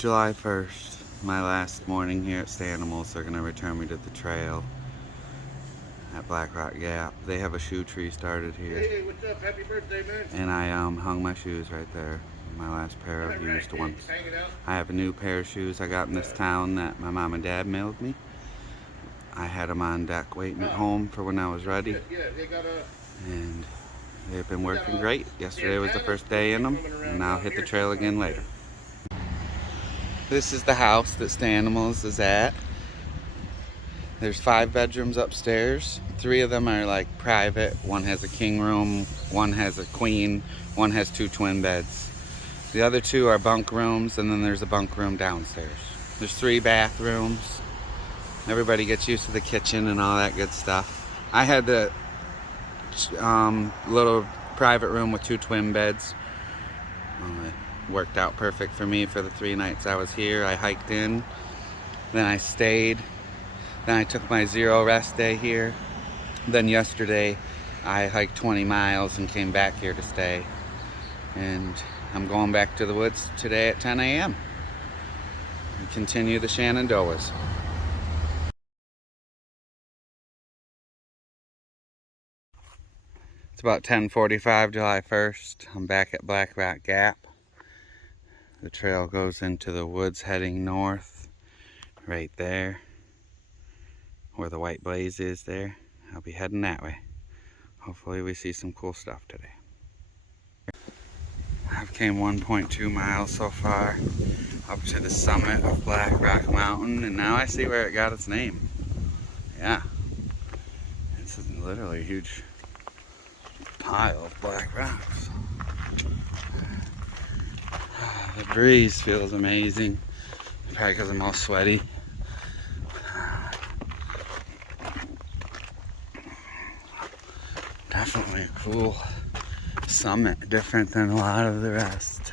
July 1st, my last morning here at Shenandoahs. They're going to return me to the trail at Black Rock Gap. They have a shoe tree started here. Hey, what's up? Happy birthday, man. And I hung my shoes right there. My last pair of used ones. I have a new pair of shoes I got in this town that my mom and dad mailed me. I had them on deck waiting at home for when I was ready. And they've been working great. Yesterday was the first day in them, and I'll hit the trail again later. This is the house that Shenandoahs is at. There's 5 bedrooms upstairs. 3 of them are like private. One has a king room, one has a queen, one has 2 twin beds. The other 2 are bunk rooms, and then there's a bunk room downstairs. There's 3 bathrooms. Everybody gets used to the kitchen and all that good stuff. I had the little private room with 2 twin beds. It worked out perfect for me for the 3 nights I was here. I hiked in, then I stayed, then I took my 0 rest day here. Then yesterday I hiked 20 miles and came back here to stay. And I'm going back to the woods today at 10 a.m. and continue the Shenandoahs. It's about 10:45 July 1st. I'm back at Black Rock Gap. The trail goes into the woods heading north, right there, where the white blaze is there. I'll be heading that way. Hopefully we see some cool stuff today. I've came 1.2 miles so far, up to the summit of Black Rock Mountain, and now I see where it got its name. Yeah, this is literally a huge pile of black rocks. The breeze feels amazing, probably because I'm all sweaty. Definitely a cool summit, different than a lot of the rest.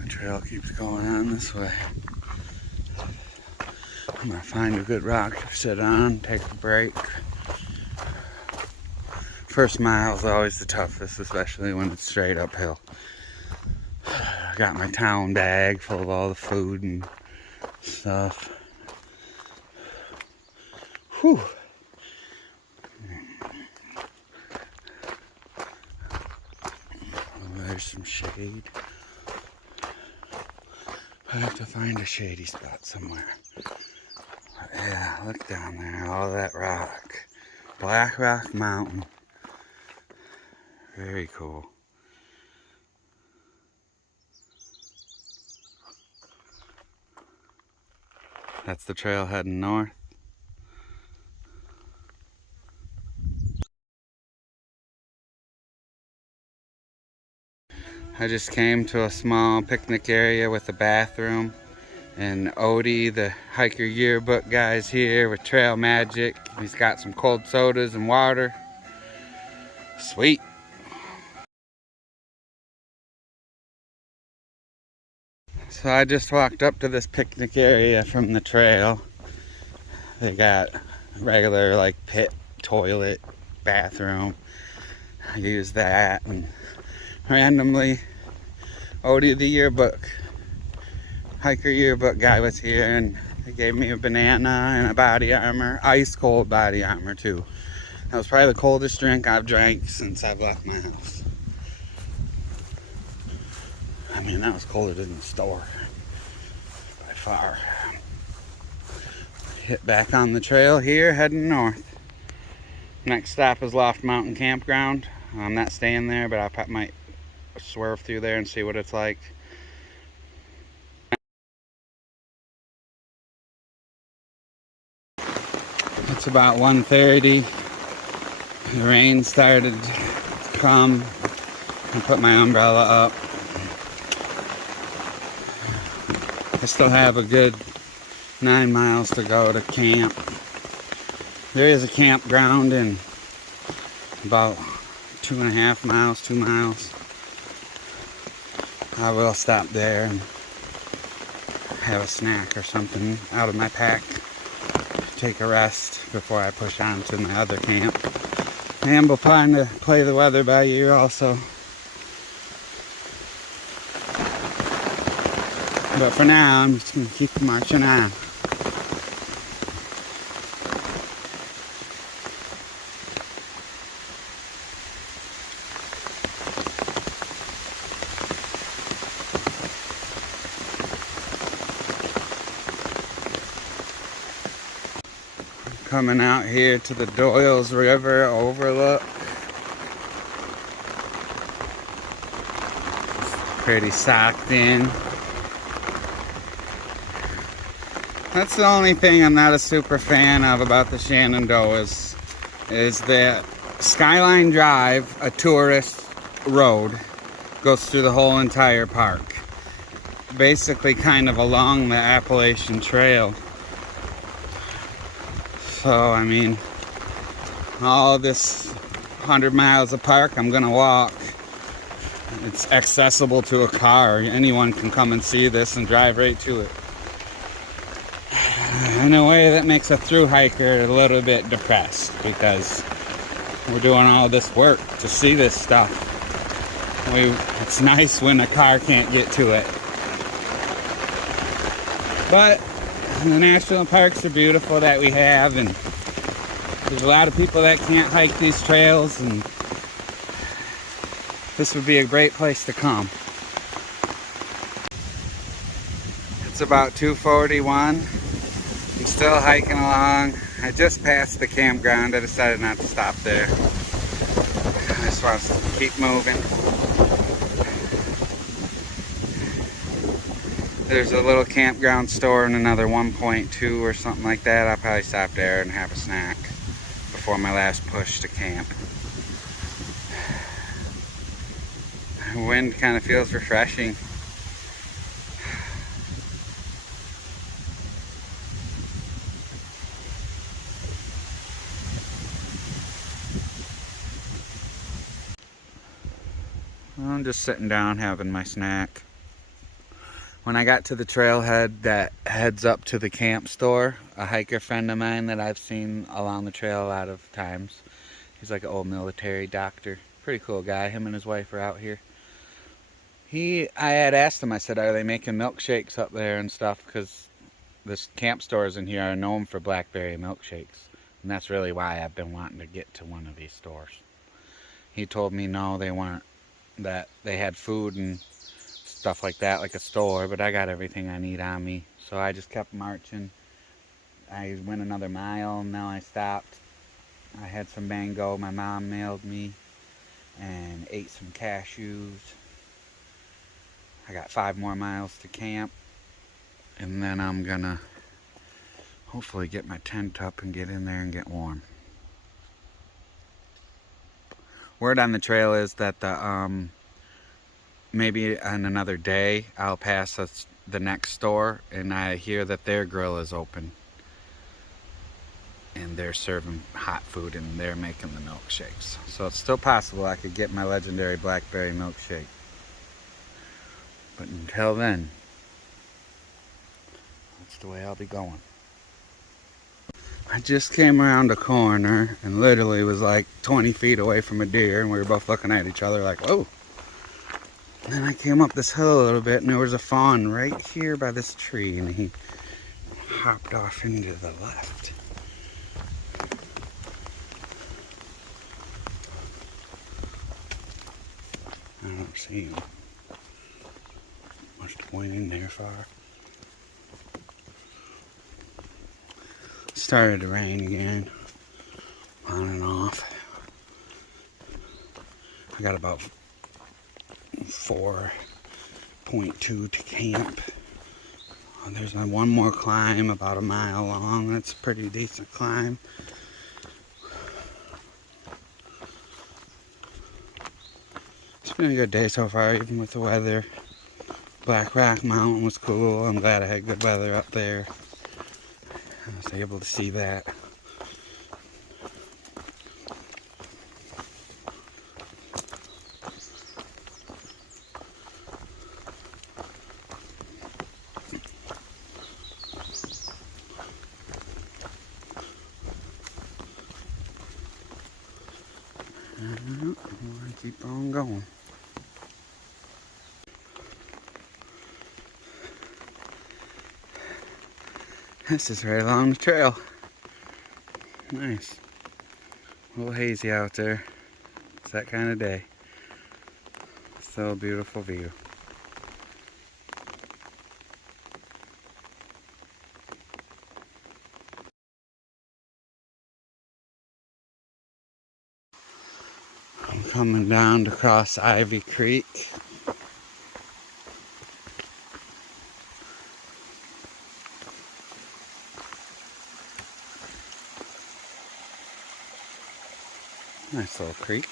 The trail keeps going on this way. I'm gonna find a good rock to sit on, take a break. First mile is always the toughest, especially when it's straight uphill. I got my town bag full of all the food and stuff. Whew. Oh, there's some shade. I have to find a shady spot somewhere. Yeah, look down there, all that rock. Black Rock Mountain. Very cool. That's the trail heading north. I just came to a small picnic area with a bathroom. And Odie, the hiker yearbook guy's here with Trail Magic. He's got some cold sodas and water. Sweet. So I just walked up to this picnic area from the trail. They got regular like pit, toilet, bathroom. I used that, and randomly Odie the yearbook hiker yearbook guy was here, and they gave me a banana and a body armor, ice cold body armor too. That was probably the coldest drink I've drank since I've left my house. I mean, that was colder than the store by far. Hit back on the trail here, heading north. Next stop is Loft Mountain Campground. I'm not staying there, but I might swerve through there and see what it's like. It's about 1:30. The rain started to come. I put my umbrella up. I still have a good 9 miles to go to camp. There is a campground in about 2.5 miles, 2 miles. I will stop there and have a snack or something out of my pack. Take a rest before I push on to my other camp. And we'll plan to play the weather by ear also. But for now, I'm just going to keep marching on. Coming out here to the Doyles River overlook. Pretty socked in. That's the only thing I'm not a super fan of about the Shenandoahs, is that Skyline Drive, a tourist road, goes through the whole entire park. Basically kind of along the Appalachian Trail. So, I mean, all this 100 miles of park I'm gonna walk. It's accessible to a car. Anyone can come and see this and drive right to it. In a way that makes a through hiker a little bit depressed, because we're doing all this work to see this stuff. It's nice when a car can't get to it. But the national parks are beautiful that we have, and there's a lot of people that can't hike these trails, and this would be a great place to come. It's about 2:41. I'm still hiking along. I just passed the campground. I decided not to stop there. I just want to keep moving. There's a little campground store and another 1.2 or something like that. I'll probably stop there and have a snack before my last push to camp. The wind kind of feels refreshing. I'm just sitting down having my snack. When I got to the trailhead that heads up to the camp store, a hiker friend of mine that I've seen along the trail a lot of times, he's like an old military doctor, pretty cool guy. Him and his wife are out here. I had asked him, I said, are they making milkshakes up there and stuff? Because this camp stores in here are known for blackberry milkshakes, and that's really why I've been wanting to get to one of these stores. He told me no, they weren't, that they had food and stuff like that, like a store, but I got everything I need on me. So I just kept marching. I went another mile, and now I stopped. I had some mango my mom mailed me, and ate some cashews. I got 5 more miles to camp, and then I'm gonna hopefully get my tent up and get in there and get warm. Word on the trail is that the maybe on another day I'll pass the next store, and I hear that their grill is open and they're serving hot food and they're making the milkshakes. So it's still possible I could get my legendary blackberry milkshake. But until then, that's the way I'll be going. I just came around a corner and literally was like 20 feet away from a deer, and we were both looking at each other like, whoa. And then I came up this hill a little bit, and there was a fawn right here by this tree, and he hopped off into the left. I don't see him. Must have went in there far. Started to rain again, on and off. I got about 4.2 to camp. There's one more climb about a mile long. That's a pretty decent climb. It's been a good day so far, even with the weather. Black Rock Mountain was cool. I'm glad I had good weather up there. I was able to see that. keep on going. This is right along the trail. Nice. A little hazy out there. It's that kind of day. Still a beautiful view. I'm coming down to cross Ivy Creek. Nice little creek.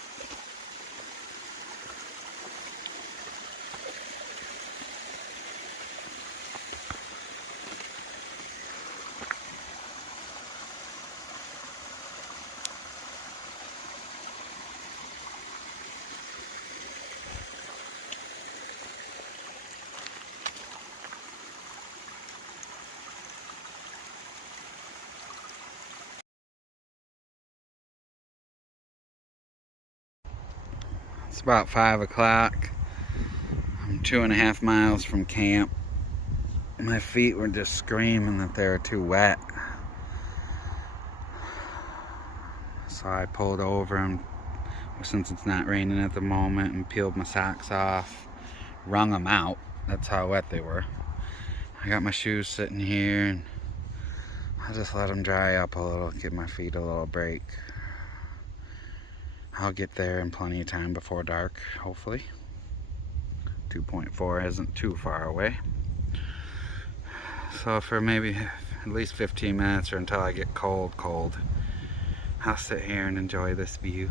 It's about 5 o'clock. I'm 2.5 miles from camp. My feet were just screaming that they were too wet. So I pulled over, and since it's not raining at the moment, and peeled my socks off, wrung them out. That's how wet they were. I got my shoes sitting here, and I'll just let them dry up a little, give my feet a little break. I'll get there in plenty of time before dark, hopefully. 2.4 isn't too far away. So for maybe at least 15 minutes or until I get cold, I'll sit here and enjoy this view.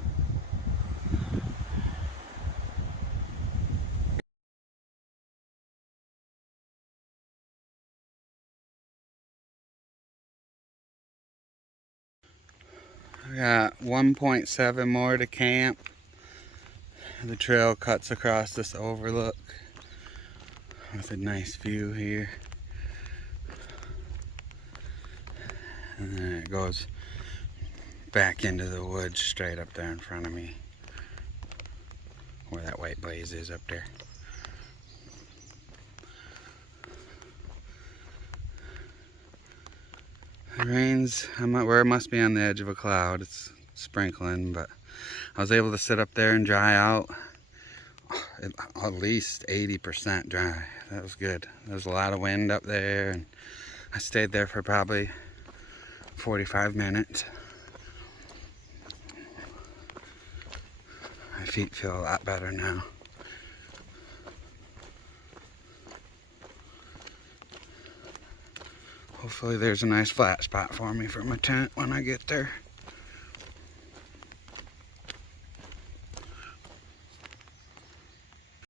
I got 1.7 more to camp. The trail cuts across this overlook with a nice view here. And then it goes back into the woods straight up there in front of me, where that white blaze is up there. The rain's, it must be on the edge of a cloud. It's sprinkling, but I was able to sit up there and dry out. At least 80% dry. That was good. There was a lot of wind up there, and I stayed there for probably 45 minutes. My feet feel a lot better now. Hopefully there's a nice flat spot for me for my tent when I get there.